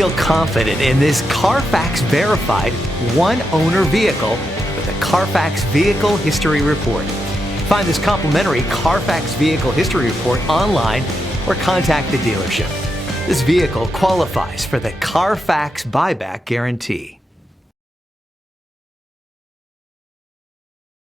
Feel confident in this CARFAX verified one owner vehicle with a CARFAX Vehicle History Report. Find this complimentary CARFAX Vehicle History Report online or contact the dealership. This vehicle qualifies for the CARFAX buyback guarantee.